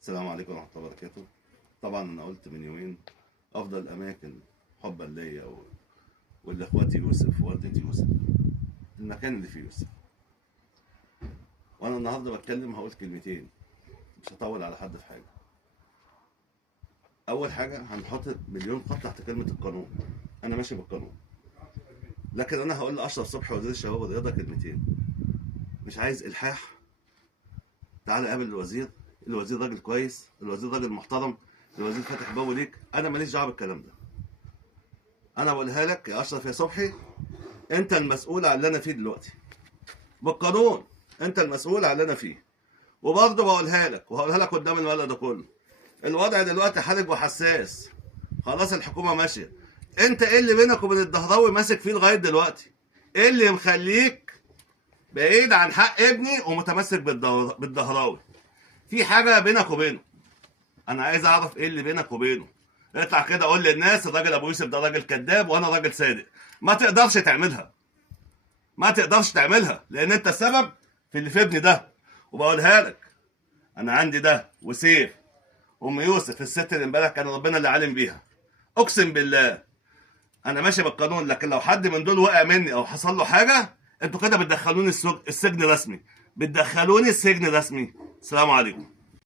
السلام عليكم ورحمة الله وبركاته. طبعا أنا قلت من يومين أفضل الأماكن حبا ليا ولإخواتي يوسف ووالدتي يوسف المكان اللي فيه يوسف. وأنا النهاردة بتكلم هقول كلمتين، مش هطول على حد في حاجة. أول حاجة هنحط مليون خط تحت كلمة القانون. أنا ماشي بالقانون، لكن أنا هقول لأشرف صبحي وزير الشباب والرياضة كلمتين. مش عايز إلحاح. تعالى قابل الوزير راجل كويس، الوزير راجل محترم، الوزير فاتح بابه ليك. انا ماليش دعوه بالكلام ده. انا بقولها لك يا اشرف يا صبحي، انت المسؤول عن اللي انا فيه دلوقتي بالقانون. انت المسؤول عن اللي انا فيه. وبرضه بقولها لك وهقولها لك قدام الولد ده كله، الوضع دلوقتي حرج وحساس. خلاص الحكومه ماشيه. انت ايه اللي بينك وبين الدهراوي ماسك فيه لغايه دلوقتي؟ ايه اللي مخليك بعيد عن حق ابني ومتمسك بالدهراوي؟ في حاجه بينك وبينه. انا عايز اعرف ايه اللي بينك وبينه. اطلع كده قول للناس الراجل ابو يوسف ده راجل كذاب وانا راجل صادق. ما تقدرش تعملها. ما تقدرش تعملها لان انت السبب في اللي في ابني ده. وبقولها لك، انا عندي ده وسيف ام يوسف الست اللي امبارح كان ربنا اللي عالم بيها. اقسم بالله انا ماشي بالقانون، لكن لو حد من دول وقع مني او حصل له حاجه انتوا كده بتدخلوني السجن رسمي. بتدخلوني السجن رسمي. السلام عليكم.